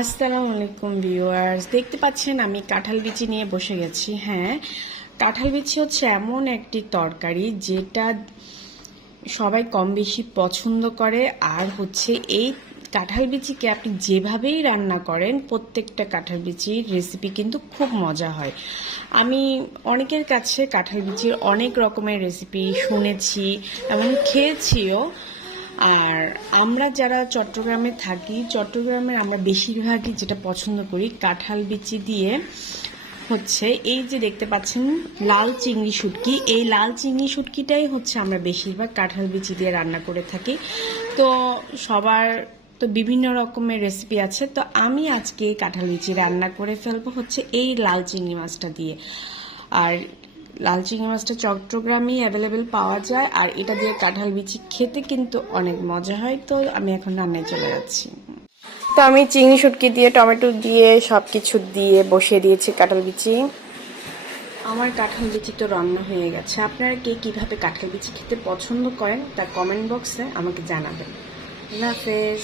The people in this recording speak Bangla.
আসসালামু আলাইকুম ভিউয়ার্স, দেখতে পাচ্ছেন আমি কাঁঠাল বিচি নিয়ে বসে গেছি। হ্যাঁ, কাঁঠাল বিচি হচ্ছে এমন একটি তরকারি যেটা সবাই কম বেশি পছন্দ করে। আর হচ্ছে এই কাঁঠাল বিচিকে আপনি যেভাবেই রান্না করেন, প্রত্যেকটা কাঁঠাল বিচির রেসিপি কিন্তু খুব মজা হয়। আমি অনেকের কাছে কাঁঠাল বিচির অনেক রকমের রেসিপি শুনেছি এবং খেয়েছিও। আর আমরা যারা চট্টগ্রামে থাকি, চট্টগ্রামে আমরা বেশিরভাগই যেটা পছন্দ করি কাঁঠাল বিচি দিয়ে হচ্ছে এই যে দেখতে পাচ্ছেন লাল চিংড়ি শুটকি, এই লাল চিংড়ি শুটকিটাই হচ্ছে আমরা বেশিরভাগ কাঁঠাল বিচি দিয়ে রান্না করে থাকি। তো সবার তো বিভিন্ন রকমের রেসিপি আছে, তো আমি আজকে কাঁঠাল বিচি রান্না করে ফেলবো হচ্ছে এই লাল চিংড়ি মাছটা দিয়ে। আর লাল চিংড়ি মাছটা চট্টগ্রামেই অ্যাভেলেবেল পাওয়া যায়, আর এটা দিয়ে কাঁঠাল বিচি খেতে কিন্তু অনেক মজা হয়। তো আমি এখন রান্নায় চলে যাচ্ছি। তো আমি চিংড়ি শুটকি দিয়ে টমেটো দিয়ে সব কিছু দিয়ে বসিয়ে দিয়েছি কাঁঠাল বিচি। আমার কাঁঠাল বিচি তো রান্না হয়ে গেছে। আপনারা কে কিভাবে কাঁঠাল বিচি খেতে পছন্দ করেন তা কমেন্ট বক্সে আমাকে জানাবেন। আল্লাহ হাফেজ।